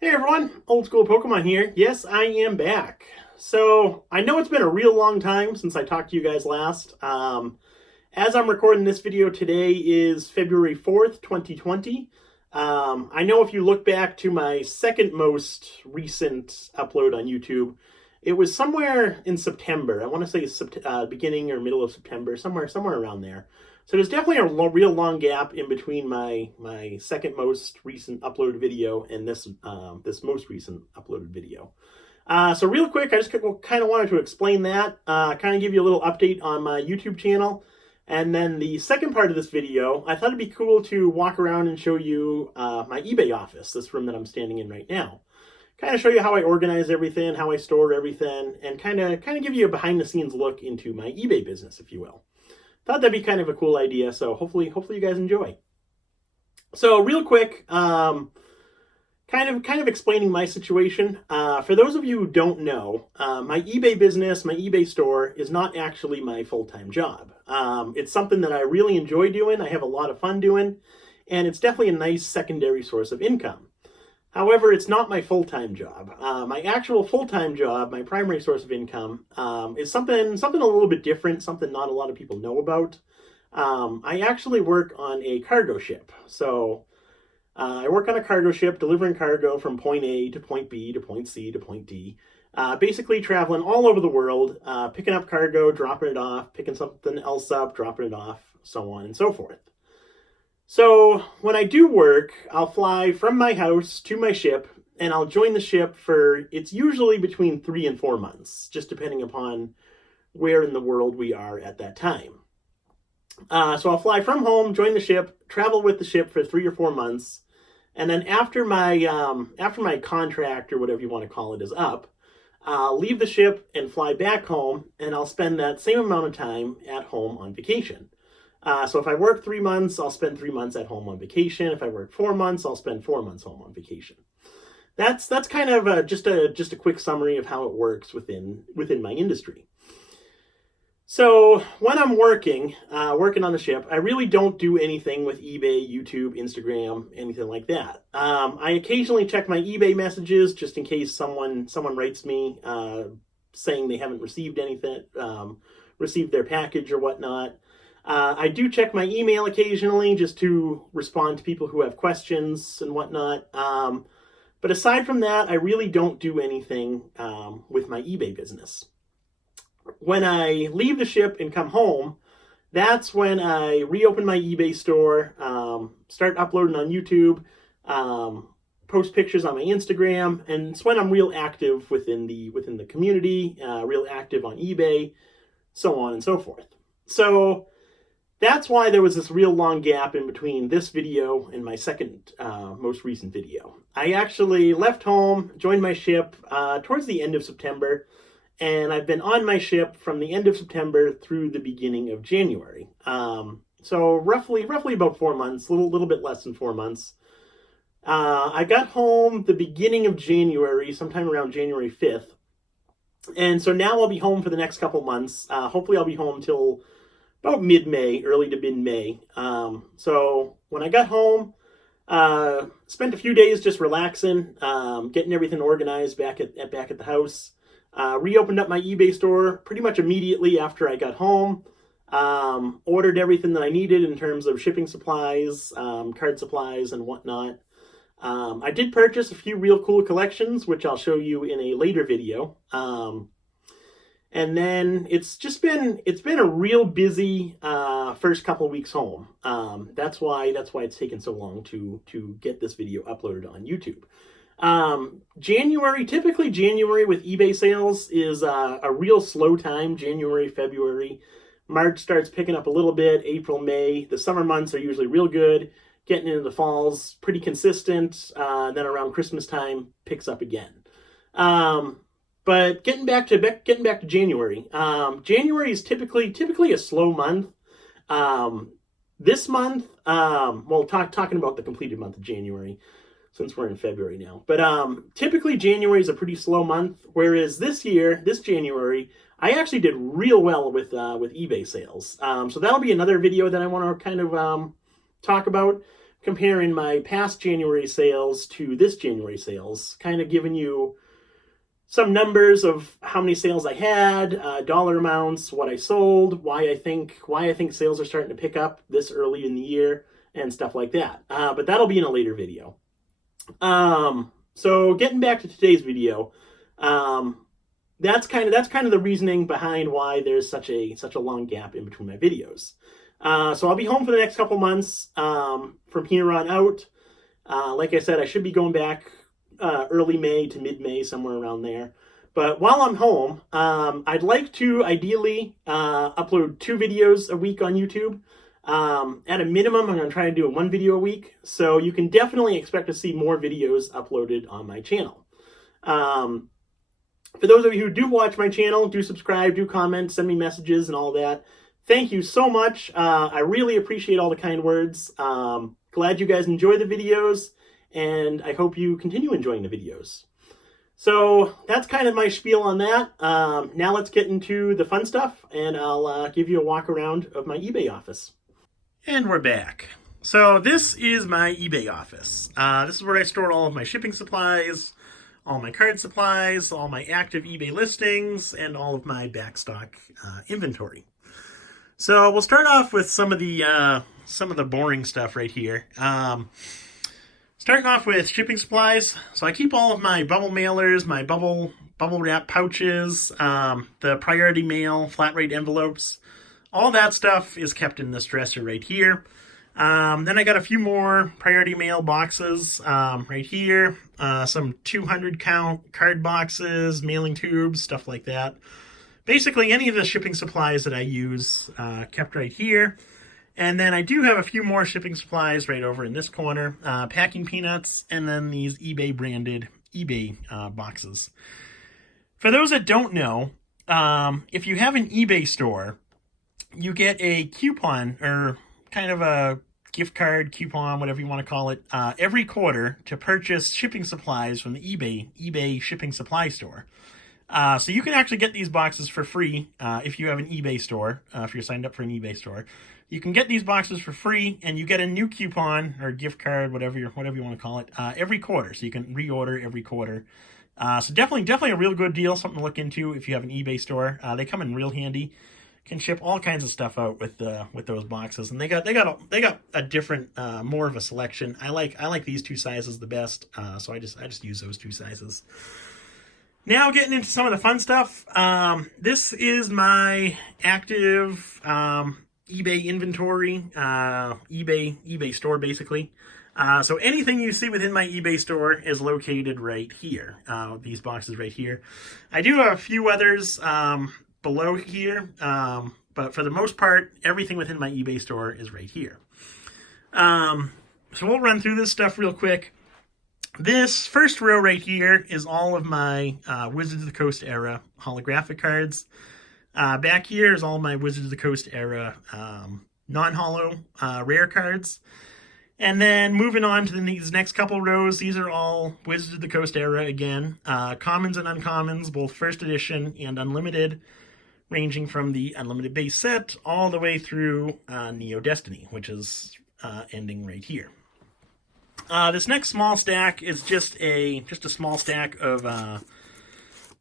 Hey everyone, Old School Pokemon here. Yes, I am back. So, I know it's been a real long time since I talked to you guys last. As I'm recording this video, today is February 4th, 2020. I know if you look back to my second most recent upload on YouTube, it was somewhere in September. I want to say beginning or middle of September, somewhere around there. So there's definitely a real long gap in between my second most recent uploaded video and this most recent uploaded video. So real quick, I just kind of wanted to explain that, kind of give you a little update on my YouTube channel. And then the second part of this video, I thought it'd be cool to walk around and show you my eBay office, this room that I'm standing in right now. Kind of show you how I organize everything, how I store everything, and kind of give you a behind the scenes look into my eBay business, if you will. Thought that'd be kind of a cool idea, so hopefully you guys enjoy. So real quick, kind of explaining my situation. For those of you who don't know, my eBay business, my eBay store, is not actually my full-time job. It's something that I really enjoy doing, I have a lot of fun doing, and it's definitely a nice secondary source of income. However, it's not my full-time job. My actual full-time job, my primary source of income, is something a little bit different, something not a lot of people know about. I actually work on a cargo ship. So I work on a cargo ship delivering cargo from point A to point B to point C to point D. Basically traveling all over the world, picking up cargo, dropping it off, picking something else up, dropping it off, so on and so forth. So when I do work, I'll fly from my house to my ship, and I'll join the ship for, it's usually between 3 and 4 months, just depending upon where in the world we are at that time. So I'll fly from home, join the ship, travel with the ship for 3 or 4 months, and then after my contract, or whatever you want to call it, is up, I'll leave the ship and fly back home, and I'll spend that same amount of time at home on vacation. So if I work 3 months, I'll spend 3 months at home on vacation. If I work 4 months, I'll spend 4 months home on vacation. That's kind of just a quick summary of how it works within my industry. So when I'm working on the ship, I really don't do anything with eBay, YouTube, Instagram, anything like that. I occasionally check my eBay messages just in case someone writes me saying they haven't received anything, received their package or whatnot. I do check my email occasionally just to respond to people who have questions and whatnot. But aside from that, I really don't do anything with my eBay business. When I leave the ship and come home, that's when I reopen my eBay store, start uploading on YouTube, post pictures on my Instagram, and it's when I'm real active within the community, real active on eBay, so on and so forth. So that's why there was this real long gap in between this video and my second most recent video. I actually left home, joined my ship towards the end of September, and I've been on my ship from the end of September through the beginning of January. So roughly about 4 months, a little bit less than 4 months. I got home the beginning of January, sometime around January 5th. And so now I'll be home for the next couple months. Hopefully I'll be home till about mid-May, early to mid-May. So when I got home, spent a few days just relaxing, getting everything organized back at the house. Reopened up my eBay store pretty much immediately after I got home. Ordered everything that I needed in terms of shipping supplies, card supplies, and whatnot. I did purchase a few real cool collections, which I'll show you in a later video. And then it's been a real busy first couple weeks home. That's why it's taken so long to get this video uploaded on YouTube. Typically January with eBay sales is a real slow time. January, February, March starts picking up a little bit. April, May, the summer months are usually real good. Getting into the falls, pretty consistent. And then around Christmas time picks up again. But getting back to January. January is typically a slow month. This month, talking about the completed month of January, since we're in February now. But typically January is a pretty slow month, whereas this January, I actually did real well with eBay sales. So that'll be another video that I want to kind of talk about. comparing my past January sales to this January sales, kind of giving you some numbers of how many sales I had, dollar amounts, what I sold, why I think sales are starting to pick up this early in the year, and stuff like that. But that'll be in a later video. So getting back to today's video, that's kind of the reasoning behind why there's such a long gap in between my videos. So I'll be home for the next couple months. From here on out, like I said, I should be going back early May to mid-May, somewhere around there. But while I'm home, I'd like to ideally upload 2 videos a week on YouTube. At a minimum, I'm going to try to do 1 video a week. So you can definitely expect to see more videos uploaded on my channel. For those of you who do watch my channel, do subscribe, do comment, send me messages and all that. Thank you so much. I really appreciate all the kind words. Glad you guys enjoy the videos, and I hope you continue enjoying the videos. So that's kind of my spiel on that. Now let's get into the fun stuff, and I'll give you a walk around of my eBay office. And we're back. So this is my eBay office. This is where I store all of my shipping supplies, all my card supplies, all my active eBay listings, and all of my backstock inventory. So we'll start off with some of the boring stuff right here. Starting off with shipping supplies. So I keep all of my bubble mailers, my bubble wrap pouches, the priority mail, flat rate envelopes. All that stuff is kept in this dresser right here. Then I got a few more priority mail boxes right here. Some 200 count card boxes, mailing tubes, stuff like that. Basically, any of the shipping supplies that I use kept right here. And then I do have a few more shipping supplies right over in this corner. Packing peanuts, and then these eBay branded eBay boxes. For those that don't know, if you have an eBay store, you get a coupon, or kind of a gift card, coupon, whatever you want to call it, every quarter to purchase shipping supplies from the eBay shipping supply store. So you can actually get these boxes for free if you have an eBay store, if you're signed up for an eBay store. You can get these boxes for free, and you get a new coupon or gift card, whatever you want to call it, every quarter. So you can reorder every quarter. So definitely a real good deal, something to look into if you have an eBay store. They come in real handy. Can ship all kinds of stuff out with those boxes, and they got a different, more of a selection. I like these 2 sizes the best, so I just use those 2 sizes. Now getting into some of the fun stuff. This is my active eBay inventory, eBay store basically. So anything you see within my eBay store is located right here. These boxes right here. I do have a few others below here, but for the most part, everything within my eBay store is right here. So we'll run through this stuff real quick. This first row right here is all of my Wizards of the Coast era holographic cards. Back here is all my Wizards of the Coast era non-holo rare cards. And then moving on to these next couple rows, these are all Wizards of the Coast era again. Commons and uncommons, both first edition and unlimited, ranging from the unlimited base set all the way through Neo Destiny, which is ending right here. This next small stack is just a small stack of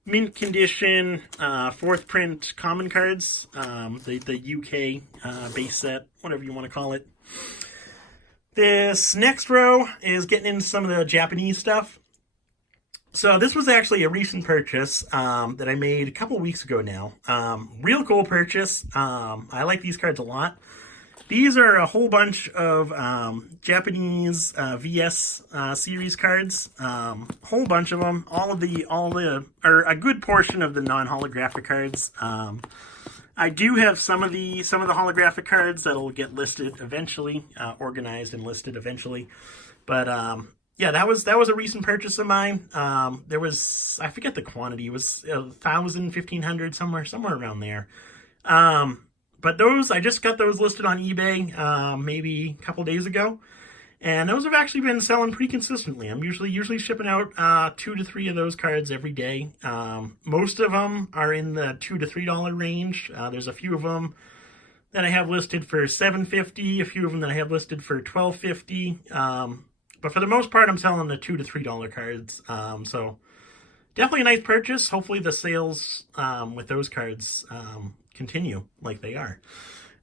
mint condition 4th print common cards, the UK base set, whatever you want to call it. This next row is getting into some of the Japanese stuff. So this was actually a recent purchase that I made a couple weeks ago now. Real cool purchase. I like these cards a lot. These are a whole bunch of Japanese VS series cards. Whole bunch of them. All or a good portion of the non-holographic cards. I do have some of the holographic cards that'll get listed eventually, organized and listed eventually. But yeah, that was a recent purchase of mine. There was, I forget the quantity. It was 1,000, 1,500, somewhere around there. But those, I just got those listed on eBay maybe a couple days ago, and those have actually been selling pretty consistently. I'm usually shipping out 2 to 3 of those cards every day. Most of them are in the $2 to $3 range. There's a few of them that I have listed for $7.50. A few of them that I have listed for $12.50. But for the most part, I'm selling the $2 to $3 cards. So definitely a nice purchase. Hopefully the sales with those cards continue like they are.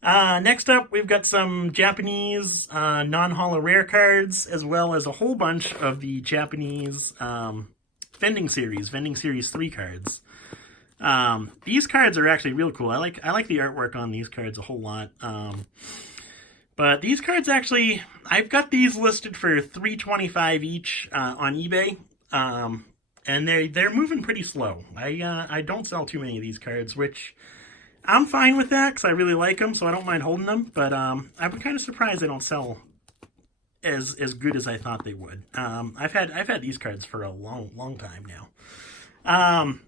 Next up, we've got some Japanese non-holo rare cards, as well as a whole bunch of the Japanese Vending Series 3 cards. These cards are actually real cool. I like the artwork on these cards a whole lot. But these cards actually, I've got these listed for $3.25 each on eBay. And they're moving pretty slow. I don't sell too many of these cards, which I'm fine with that because I really like them, so I don't mind holding them. But I've been kind of surprised they don't sell as good as I thought they would. I've had these cards for a long time now.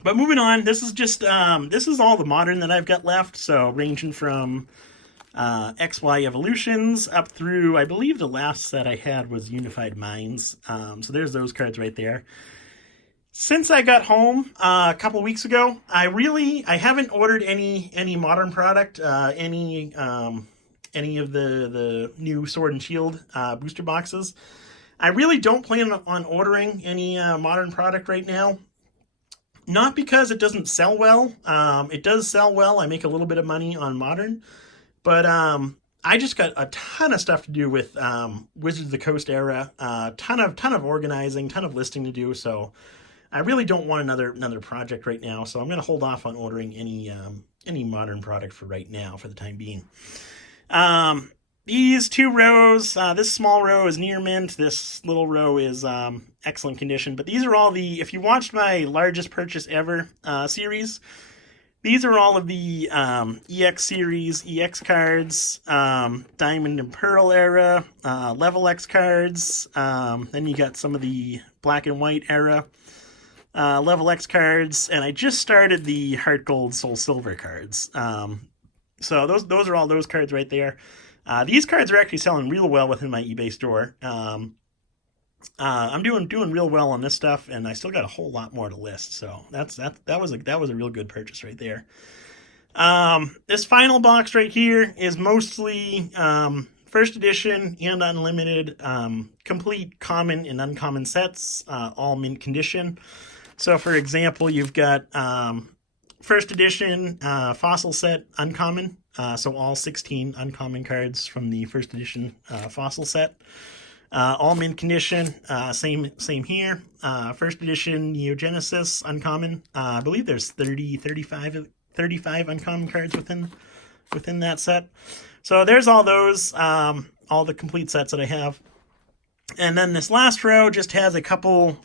But moving on, this is just this is all the modern that I've got left. So ranging from XY Evolutions up through, I believe the last set I had was Unified Minds. So there's those cards right there. Since I got home a couple weeks ago, I haven't ordered any modern product, any of the new Sword and Shield booster boxes. I really don't plan on ordering any modern product right now. Not because it doesn't sell well. It does sell well. I make a little bit of money on modern. But I just got a ton of stuff to do with Wizards of the Coast era. Ton of organizing, ton of listing to do. So I really don't want another project right now. So I'm going to hold off on ordering any modern product for right now for the time being. These two rows, this small row is near mint. This little row is excellent condition. But these are all if you watched my largest purchase ever series, these are all of the EX series, EX cards, Diamond and Pearl era, Level X cards. Then you got some of the Black and White era Level X cards. And I just started the Heart Gold, Soul Silver cards. So those are all those cards right there. These cards are actually selling real well within my eBay store. I'm doing real well on this stuff, and I still got a whole lot more to list. So that was a real good purchase right there. This final box right here is mostly first edition and unlimited, complete common and uncommon sets, all mint condition. So for example, you've got first edition fossil set uncommon. So all 16 uncommon cards from the first edition fossil set. All mint condition, same here. First edition Neogenesis uncommon. I believe there's 35 uncommon cards within that set. So there's all those, all the complete sets that I have. And then this last row just has a couple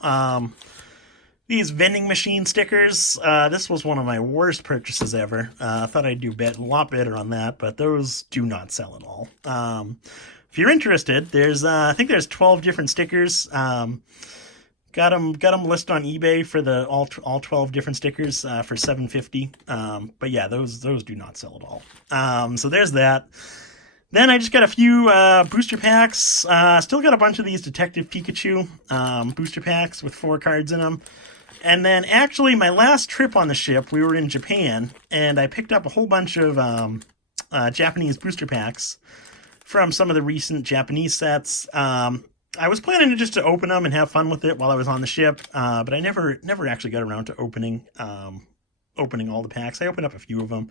these vending machine stickers. This was one of my worst purchases ever. I thought I'd do a lot better on that, but those do not sell at all. If you're interested, there's I think there's 12 different stickers. Got them listed on eBay for the all 12 different stickers for $7.50. But yeah, those do not sell at all. So there's that. Then I just got a few booster packs. Still got a bunch of these Detective Pikachu booster packs with 4 cards in them. And then actually my last trip on the ship, we were in Japan, and I picked up a whole bunch of Japanese booster packs from some of the recent Japanese sets. I was planning just to open them and have fun with it while I was on the ship, but I never actually got around to opening all the packs. I opened up a few of them.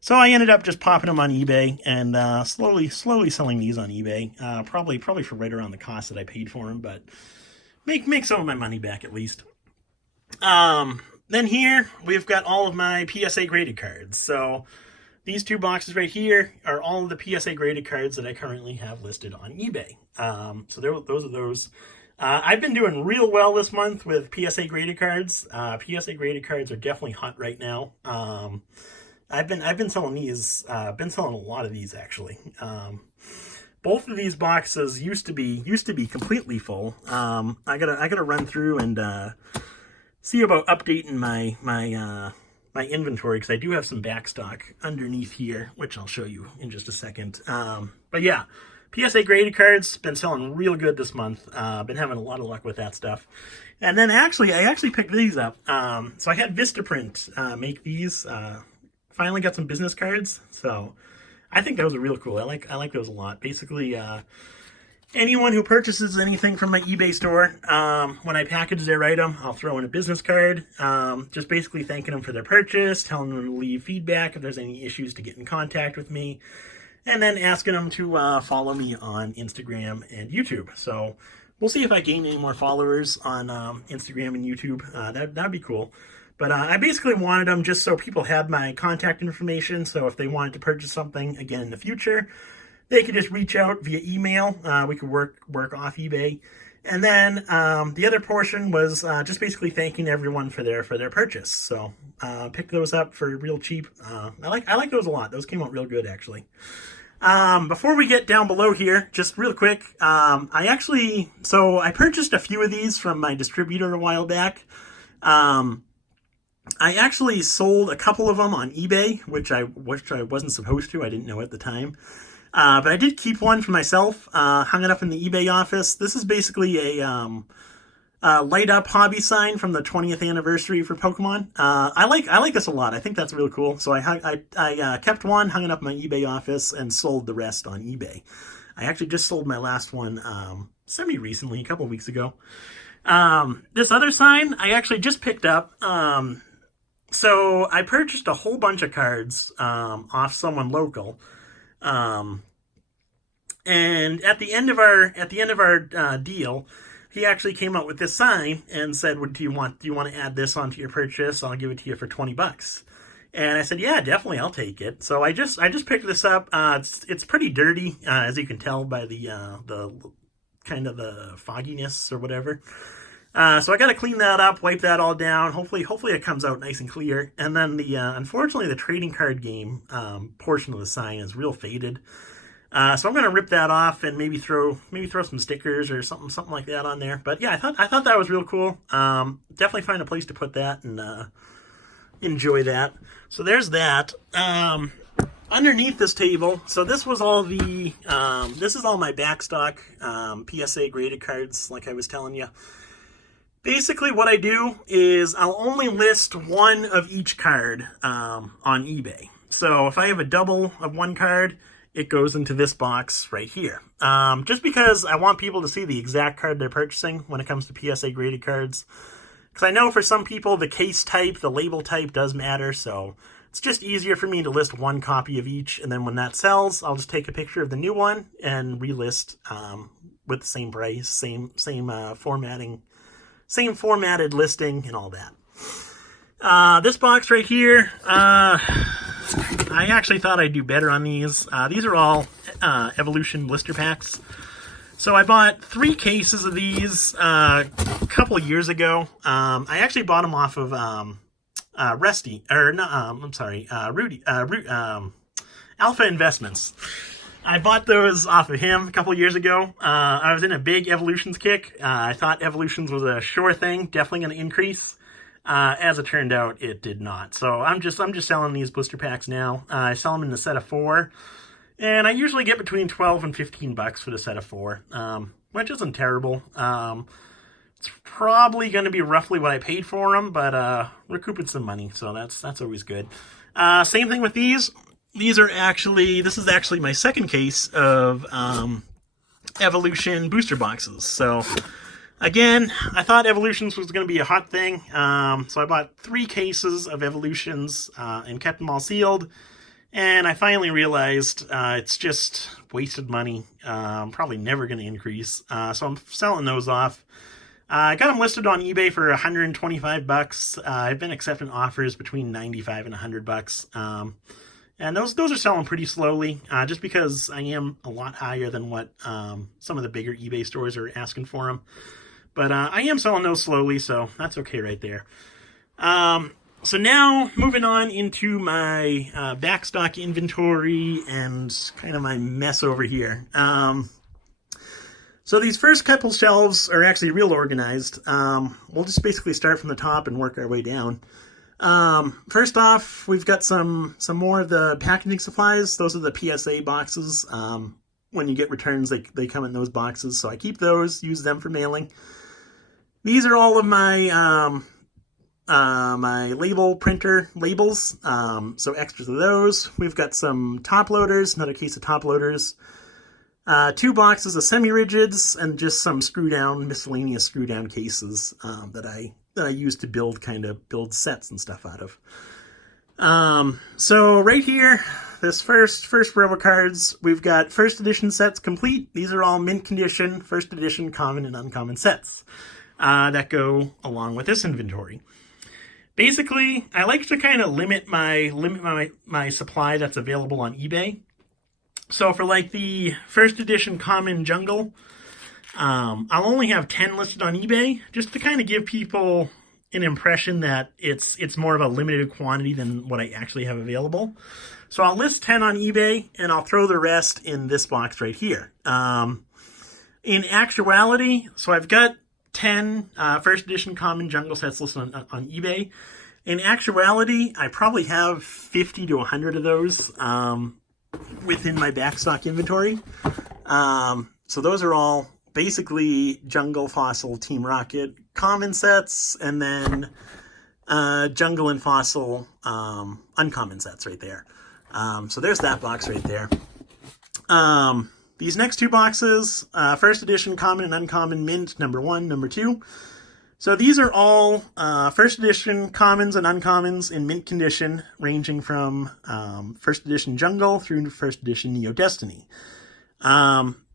So I ended up just popping them on eBay and slowly selling these on eBay. Probably for right around the cost that I paid for them, but make some of my money back at least. Then here we've got all of my PSA graded cards. So these 2 boxes right here are all of the PSA graded cards that I currently have listed on eBay. So those are those. I've been doing real well this month with PSA graded cards. PSA graded cards are definitely hot right now. I've been selling these. Been selling a lot of these actually. Both of these boxes used to be completely full. I gotta run through and see about updating my inventory, because I do have some backstock underneath here, which I'll show you in just a second. But yeah, PSA graded cards been selling real good this month. Been having a lot of luck with that stuff. And then I actually picked these up. So I had Vistaprint make these finally got some business cards. So I think those are real cool. I like those a lot. Basically, anyone who purchases anything from my eBay store, when I package their item, I'll throw in a business card, just basically thanking them for their purchase, telling them to leave feedback if there's any issues to get in contact with me, and then asking them to follow me on Instagram and YouTube. So we'll see if I gain any more followers on Instagram and YouTube. That'd be cool. But I basically wanted them just so people had my contact information, so if they wanted to purchase something again in the future, they could just reach out via email. We could work off eBay. And then the other portion was just basically thanking everyone for their purchase. So pick those up for real cheap. I like those a lot. Those came out real good, actually. Before we get down below here, just real quick, I purchased a few of these from my distributor a while back. I actually sold a couple of them on eBay, which I wasn't supposed to. I didn't know at the time. But I did keep one for myself, hung it up in the eBay office. This is basically a light up hobby sign from the 20th anniversary for Pokemon. I like this a lot. I think that's really cool. So I kept one, hung it up in my eBay office, and sold the rest on eBay. I actually just sold my last one semi-recently, a couple weeks ago. This other sign I actually just picked up. So I purchased a whole bunch of cards off someone local. And at the end of our deal, he actually came up with this sign and said, do you want to add this onto your purchase? I'll give it to you for $20. And I said, yeah, definitely, I'll take it. So I just picked this up. It's pretty dirty, as you can tell by the kind of the fogginess or whatever. So I got to clean that up, wipe that all down. Hopefully it comes out nice and clear. And then unfortunately, the trading card game portion of the sign is real faded. So I'm going to rip that off and maybe throw some stickers or something like that on there. But yeah, I thought that was real cool. Definitely find a place to put that and enjoy that. So there's that. Underneath this table, so this was all this is all my backstock PSA graded cards, like I was telling you. Basically, what I do is I'll only list one of each card on eBay. So if I have a double of one card, it goes into this box right here. Just because I want people to see the exact card they're purchasing when it comes to PSA graded cards. Because I know for some people, the case type, the label type does matter. So it's just easier for me to list one copy of each. And then when that sells, I'll just take a picture of the new one and relist with the same price, same formatting. Same formatted listing and all that. This box right here, I actually thought I'd do better on these. These are all Evolution blister packs. So I bought 3 cases of these a couple years ago. I actually bought them off of Rudy, Alpha Investments. I bought those off of him a couple years ago. I was in a big Evolutions kick. I thought Evolutions was a sure thing, definitely going to increase. As it turned out, it did not. So I'm just selling these blister packs now. I sell them in the set of 4, and I usually get between $12 and $15 for the set of 4, which isn't terrible. It's probably going to be roughly what I paid for them, but recouping some money, so that's always good. Same thing with these. This is actually my second case of Evolution booster boxes. So, again, I thought Evolutions was going to be a hot thing. So I bought 3 cases of Evolutions and kept them all sealed. And I finally realized it's just wasted money. Probably never going to increase. So I'm selling those off. I got them listed on eBay for $125. I've been accepting offers between $95 and $100. And those are selling pretty slowly, just because I am a lot higher than what some of the bigger eBay stores are asking for them. But I am selling those slowly, so that's okay right there. So now, moving on into my backstock inventory and kind of my mess over here. So these first couple shelves are actually real organized. We'll just basically start from the top and work our way down. First off, we've got some more of the packaging supplies. Those are the PSA boxes. When you get returns, they come in those boxes. So I keep those, use them for mailing. These are all of my my label printer labels, so extras of those. We've got some top loaders, another case of top loaders, 2 boxes of semi-rigids, and just some miscellaneous screw down cases that I use to build sets and stuff out of. So right here, this first row of cards, we've got first edition sets complete. These are all mint condition, first edition common and uncommon sets that go along with this inventory. Basically, I like to kind of limit my supply that's available on eBay. So for like the first edition common jungle, I'll only have 10 listed on eBay just to kind of give people an impression that it's more of a limited quantity than what I actually have available. So I'll list 10 on eBay and I'll throw the rest in this box right here. In actuality, so I've got 10 first edition common jungle sets listed on eBay. In actuality, I probably have 50 to 100 of those within my backstock inventory. So those are all basically Jungle, Fossil, Team Rocket common sets, and then Jungle and Fossil uncommon sets right there. So there's that box right there. These next 2 boxes, first edition common and uncommon mint, number 1, number 2. So these are all first edition commons and uncommons in mint condition, ranging from first edition Jungle through first edition Neo Destiny.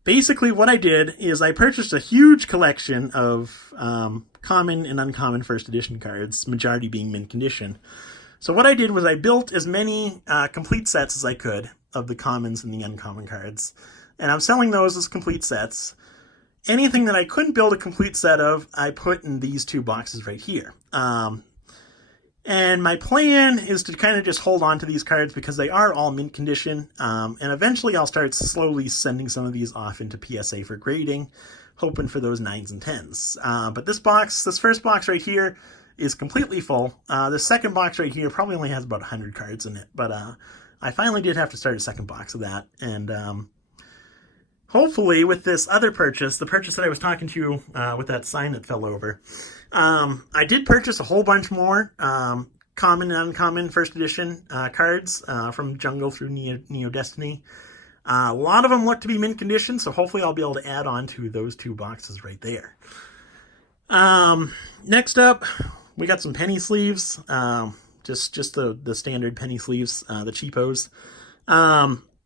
Basically what I did is I purchased a huge collection of common and uncommon first edition cards, majority being mint condition. So what I did was I built as many complete sets as I could of the commons and the uncommon cards, and I'm selling those as complete sets. Anything that I couldn't build a complete set of, I put in these 2 boxes right here. And my plan is to kind of just hold on to these cards because they are all mint condition. And eventually I'll start slowly sending some of these off into PSA for grading, hoping for those 9s and 10s. But this first box right here is completely full. The second box right here probably only has about 100 cards in it. But I finally did have to start a second box of that. And hopefully with this other purchase, the purchase that I was talking to you with that sign that fell over, I did purchase a whole bunch more common and uncommon first edition cards from Jungle through Neo Destiny. A lot of them look to be mint condition, so hopefully I'll be able to add on to those 2 boxes right there. Next up, we got some penny sleeves, just the standard penny sleeves, the cheapos.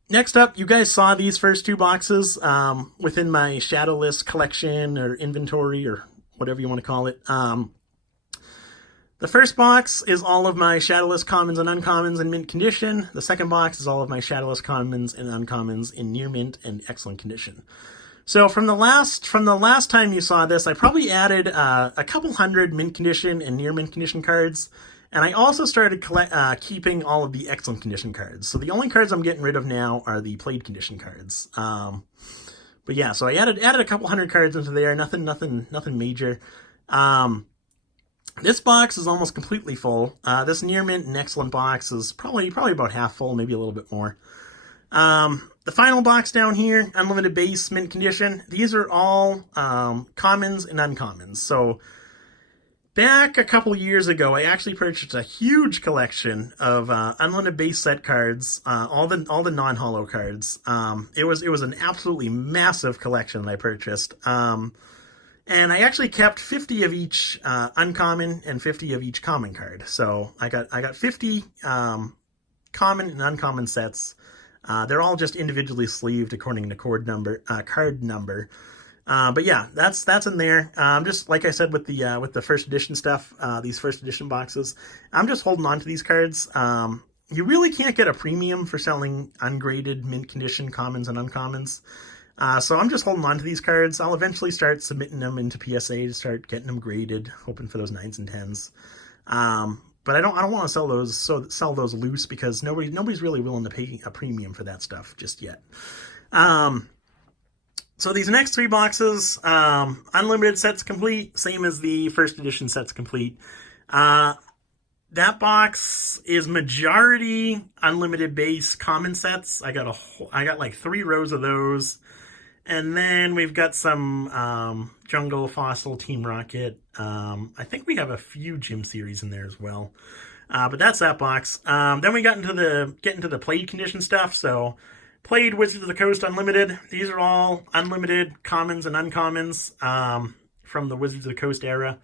Next up, you guys saw these first 2 boxes within my Shadowless collection or inventory or whatever you want to call it. The first box is all of my Shadowless commons and uncommons in mint condition. The second box is all of my Shadowless commons and uncommons in near mint and excellent condition. So from the last time you saw this, I probably added a couple hundred mint condition and near mint condition cards. And I also started keeping all of the excellent condition cards. So the only cards I'm getting rid of now are the played condition cards. But yeah, so I added a couple hundred cards into there. Nothing major. This box is almost completely full. This near mint and excellent box is probably about half full, maybe a little bit more. The final box down here, unlimited base mint condition. These are all commons and uncommons. So back a couple years ago, I actually purchased a huge collection of unlimited base set cards, all the non-holo cards. It was an absolutely massive collection that I purchased. And I actually kept 50 of each uncommon and 50 of each common card. So I got 50 common and uncommon sets. They're all just individually sleeved according to card number. But yeah, that's in there. Just like I said with the first edition stuff, these first edition boxes, I'm just holding on to these cards. You really can't get a premium for selling ungraded mint condition commons and uncommons. So I'm just holding on to these cards. I'll eventually start submitting them into PSA to start getting them graded, hoping for those 9s and 10s. But I don't want to sell those loose because nobody's really willing to pay a premium for that stuff just yet. So these next 3 boxes, unlimited sets complete, same as the first edition sets complete. That box is majority unlimited base common sets. I got like 3 rows of those. And then we've got some Jungle, Fossil, Team Rocket. I think we have a few Gym Series in there as well. But that's that box. Then we got into the played condition stuff. So played Wizards of the Coast Unlimited. These are all unlimited commons and uncommons from the Wizards of the Coast era.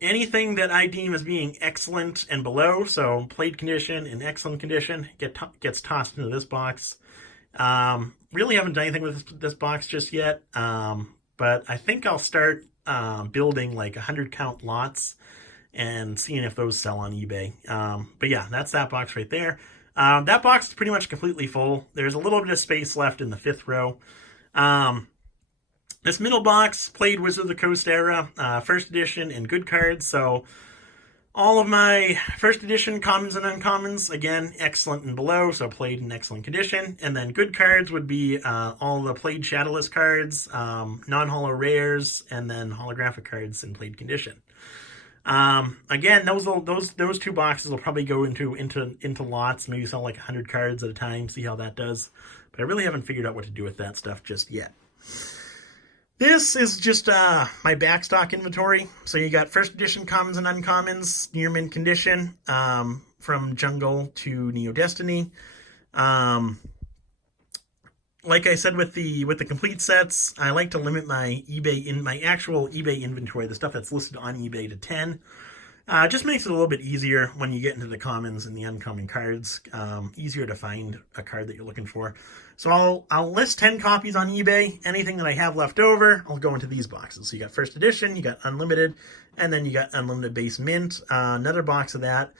Anything that I deem as being excellent and below, so played condition and excellent condition, gets tossed into this box. Really haven't done anything with this box just yet, but I think I'll start building like 100 count lots and seeing if those sell on eBay. But yeah, that's that box right there. That box is pretty much completely full. There's a little bit of space left in the 5th row. This middle box, played Wizard of the Coast era, 1st edition, and good cards. So all of my 1st edition commons and uncommons, again, excellent and below, so played in excellent condition. And then good cards would be all the played Shadowless cards, non-holo rares, and then holographic cards in played condition. Again, those 2 boxes will probably go into lots, maybe sell like 100 cards at a time, see how that does. But I really haven't figured out what to do with that stuff just yet. This is just my backstock inventory. So you got 1st edition commons and uncommons, near mint condition, from Jungle to Neo Destiny. Like I said with the complete sets, I like to limit my actual eBay inventory, the stuff that's listed on eBay, to 10. Just makes it a little bit easier when you get into the commons and the uncommon cards. Easier to find a card that you're looking for. So I'll list 10 copies on eBay. Anything that I have left over, I'll go into these boxes. So you got 1st edition, you got unlimited, and then you got unlimited base mint. Another box of that.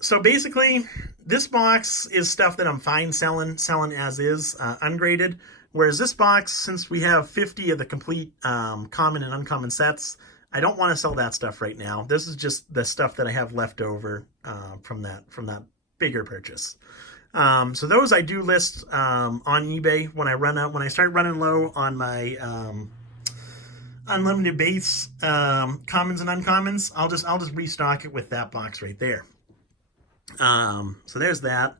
So basically, this box is stuff that I'm fine selling as is, ungraded. Whereas this box, since we have 50 of the complete common and uncommon sets, I don't want to sell that stuff right now. This is just the stuff that I have left over from that bigger purchase. So those I do list on eBay when I start running low on my unlimited base commons and uncommons. I'll just restock it with that box right there. So there's that.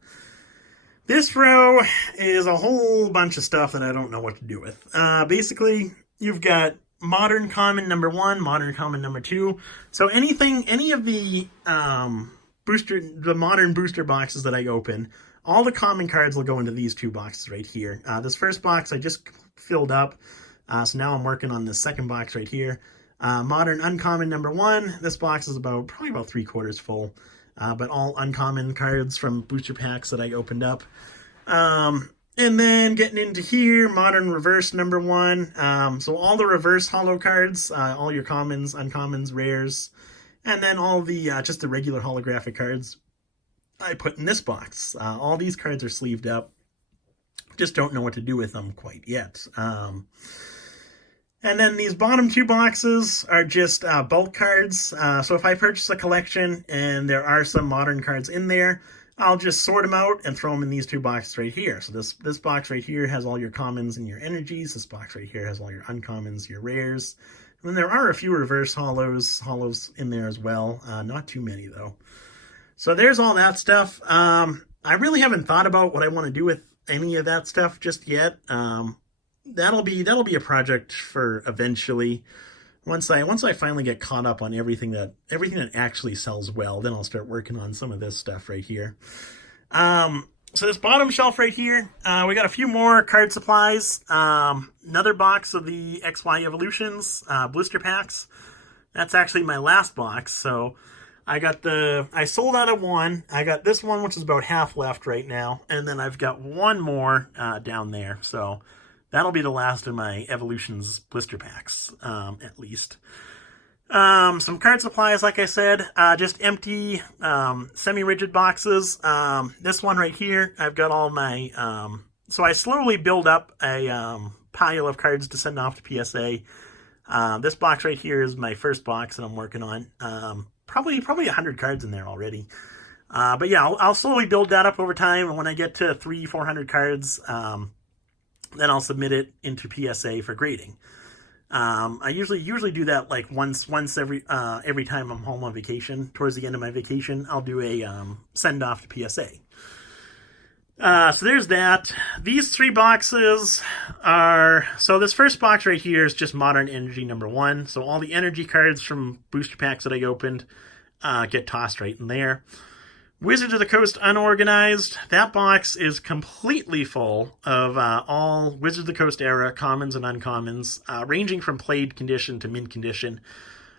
This row is a whole bunch of stuff that I don't know what to do with. Basically, you've got modern common number 1, modern common number 2. So any of the modern booster boxes that I open, all the common cards will go into these 2 boxes right here. This first box I just filled up, so now I'm working on the second box right here. Modern uncommon number 1. This box is probably about 3/4 full, but all uncommon cards from booster packs that I opened up. And then getting into here, modern reverse number 1. So all the reverse holo cards, all your commons, uncommons, rares, and then all the just the regular holographic cards I put in this box. All these cards are sleeved up. Just don't know what to do with them quite yet. And then these bottom 2 boxes are just bulk cards. So if I purchase a collection and there are some modern cards in there, I'll just sort them out and throw them in these 2 boxes right here. So this box right here has all your commons and your energies. This box right here has all your uncommons, your rares. And then there are a few reverse holos in there as well. Not too many though. So there's all that stuff. I really haven't thought about what I want to do with any of that stuff just yet. That'll be a project for eventually. Once I finally get caught up on everything that actually sells well, then I'll start working on some of this stuff right here. So this bottom shelf right here, we got a few more card supplies. Another box of the XY Evolutions blister packs. That's actually my last box. So I sold out of one. I got this one, which is about half left right now, and then I've got one more down there. So that'll be the last of my Evolutions blister packs, at least. Some card supplies, like I said, just empty, semi-rigid boxes. This one right here, I've got all my, so I slowly build up a pile of cards to send off to PSA. This box right here is my first box that I'm working on. Probably 100 cards in there already. But yeah, I'll slowly build that up over time, and when I get to 300-400 cards, then I'll submit it into PSA for grading. I usually do that like once every time I'm home on vacation. Towards the end of my vacation, I'll do a send off to PSA. So there's that. These 3 boxes are... So this first box right here is just Modern Energy #1. So all the energy cards from booster packs that I opened get tossed right in there. Wizards of the Coast Unorganized. That box is completely full of all Wizards of the Coast era commons and uncommons, ranging from played condition to mint condition.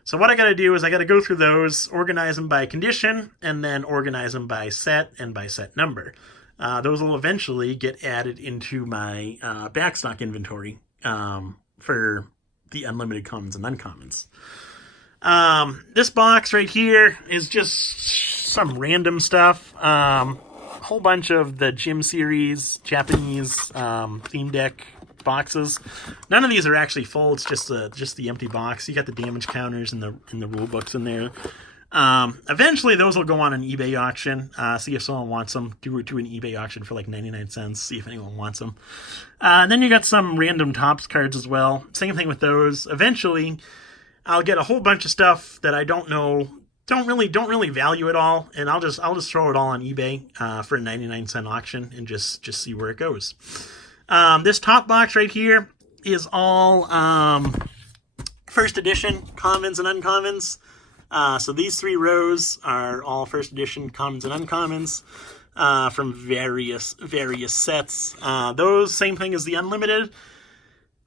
So what I got to do is I got to go through those, organize them by condition, and then organize them by set and by set number. Those will eventually get added into my backstock inventory for the unlimited commons and uncommons. This box right here is just some random stuff. A whole bunch of the Gym series, Japanese theme deck boxes. None of these are actually full. It's just the empty box. You got the damage counters and the rule books in there. Eventually those will go on an eBay auction. See if someone wants them. Do an eBay auction for like 99 cents. See if anyone wants them. And then you got some random Topps cards as well. Same thing with those. Eventually I'll get a whole bunch of stuff that I don't really value at all, and I'll just throw it all on eBay for a 99-cent auction and just see where it goes. This top box right here is all first edition commons and uncommons. So these 3 rows are all first edition commons and uncommons from various sets. Those, same thing as the unlimited.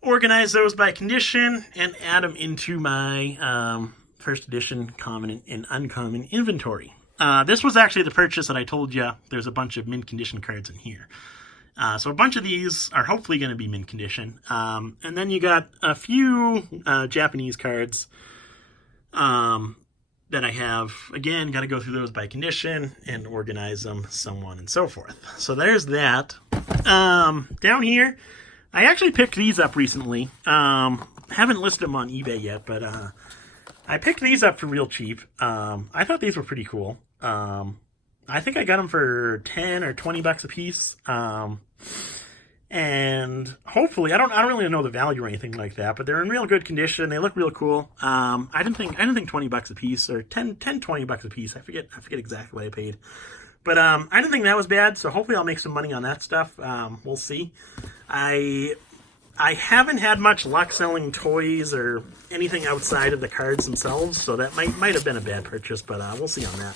Organize those by condition and add them into my first edition common and uncommon inventory. This was actually the purchase that I told you there's a bunch of mint condition cards in here. So a bunch of these are hopefully going to be mint condition. And then you got a few Japanese cards that I have. Again, got to go through those by condition and organize them, so on and so forth. So there's that. Down here, I actually picked these up recently. Haven't listed them on eBay yet, but I picked these up for real cheap. I thought these were pretty cool. I think I got them for 10 or 20 bucks a piece. And hopefully, I don't really know the value or anything like that, but they're in real good condition. They look real cool. I didn't think 20 bucks a piece or 20 bucks a piece. I forget exactly what I paid. But I didn't think that was bad, so hopefully I'll make some money on that stuff. We'll see. I haven't had much luck selling toys or anything outside of the cards themselves, so that might have been a bad purchase, but we'll see on that.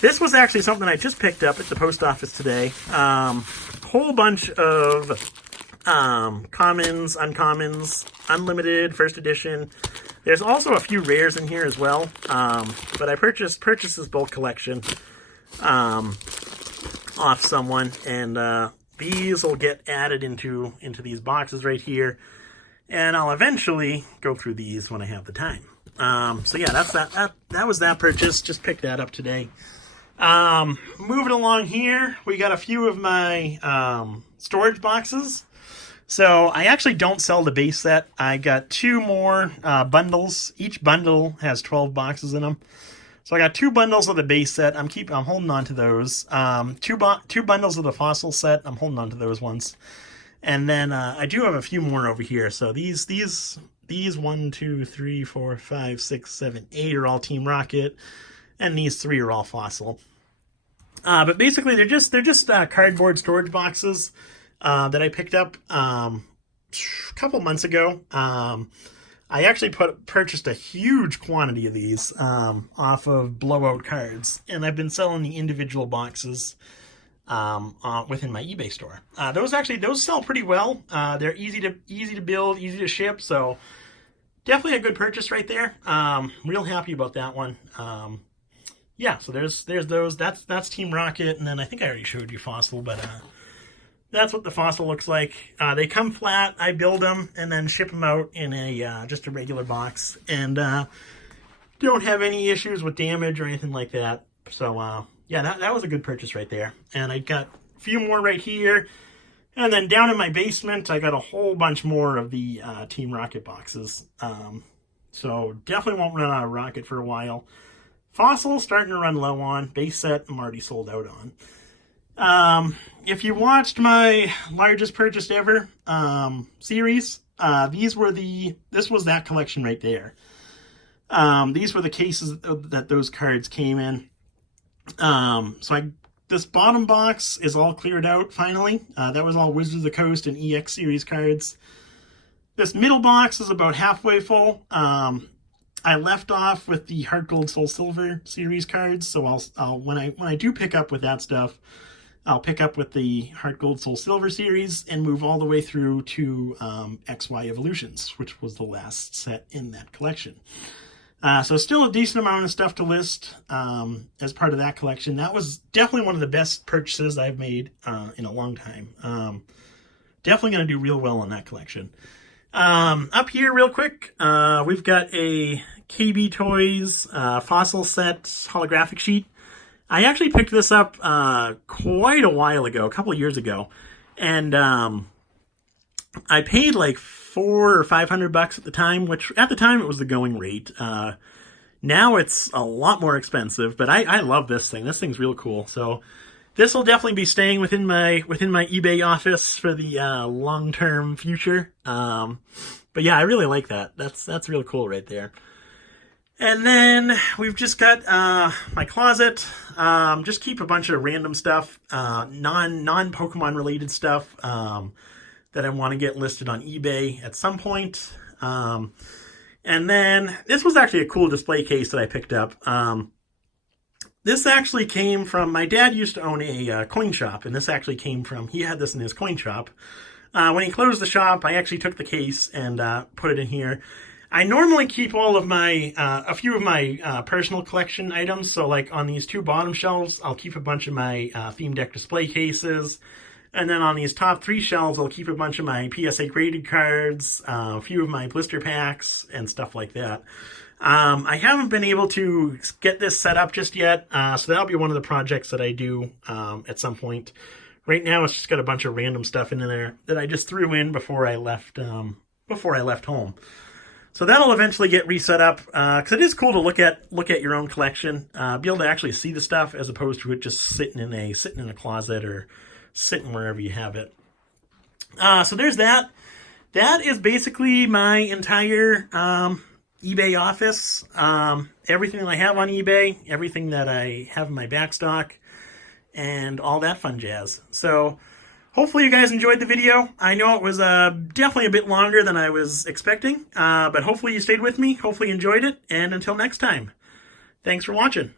This was actually something I just picked up at the post office today. Whole bunch of commons, uncommons, unlimited, first edition. There's also a few rares in here as well, but I purchased this bulk collection off someone, and these will get added into these boxes right here, and I'll eventually go through these when I have the time. So yeah, that was that purchase. Just picked that up today. Moving along here, we got a few of my storage boxes. So I actually don't sell the base set. I got 2 more bundles. Each bundle has 12 boxes in them. So I got 2 bundles of the base set. I'm holding on to those. Two bundles of the fossil set. I'm holding on to those ones. And then I do have a few more over here. So these 1, 2, 3, 4, 5, 6, 7, 8 are all Team Rocket, and these 3 are all fossil. But basically, they're just cardboard storage boxes that I picked up a couple months ago. I actually purchased a huge quantity of these off of Blowout Cards, and I've been selling the individual boxes within my eBay store. Those sell pretty well. They're easy to build, easy to ship, so definitely a good purchase right there. Real happy about that one. Yeah, so there's those. That's Team Rocket, and then I think I already showed you Fossil, but that's what the Fossil looks like. They come flat. I build them and then ship them out in just a regular box, and don't have any issues with damage or anything like that. So yeah, that was a good purchase right there. And I got a few more right here, and then down in my basement, I got a whole bunch more of the Team Rocket boxes. So definitely won't run out of Rocket for a while. Fossil starting to run low on. Base set I'm already sold out on. If you watched my largest purchase ever series, this was that collection right there. These were the cases that those cards came in. So this bottom box is all cleared out finally. That was all Wizards of the Coast and EX series cards. This middle box is about halfway full. I left off with the Heart Gold Soul Silver series cards, so I'll when I do pick up with that stuff, I'll pick up with the Heart Gold Soul Silver series and move all the way through to XY Evolutions, which was the last set in that collection. So still a decent amount of stuff to list as part of that collection. That was definitely one of the best purchases I've made in a long time. Definitely going to do real well on that collection. Up here real quick, we've got a KB Toys fossil set holographic sheet. I actually picked this up quite a while ago, a couple of years ago, and I paid like $400 or $500 at the time, which at the time it was the going rate. Now it's a lot more expensive, but I love this thing. This thing's real cool. So this will definitely be staying within my eBay office for the long-term future. But yeah, I really like that. That's real cool right there. And then we've just got my closet. Just keep a bunch of random stuff, non-Pokemon related stuff that I want to get listed on eBay at some point. And then this was actually a cool display case that I picked up. This actually came from, my dad used to own a coin shop, and this actually came from, he had this in his coin shop. When he closed the shop, I actually took the case and put it in here. I normally keep all of my, a few of my personal collection items. So like on these two bottom shelves, I'll keep a bunch of my theme deck display cases. And then on these top three shelves, I'll keep a bunch of my PSA graded cards, a few of my blister packs, and stuff like that. I haven't been able to get this set up just yet, so that'll be one of the projects that I do at some point. Right now, it's just got a bunch of random stuff in there that I just threw in before I left home. So that'll eventually get reset up, because it is cool to look at your own collection, be able to actually see the stuff as opposed to it just sitting in a closet or sitting wherever you have it. So there's that. That is basically my entire eBay office. Everything that I have on eBay, everything that I have in my backstock, and all that fun jazz. So hopefully you guys enjoyed the video. I know it was definitely a bit longer than I was expecting, but hopefully you stayed with me. Hopefully you enjoyed it. And until next time, thanks for watching.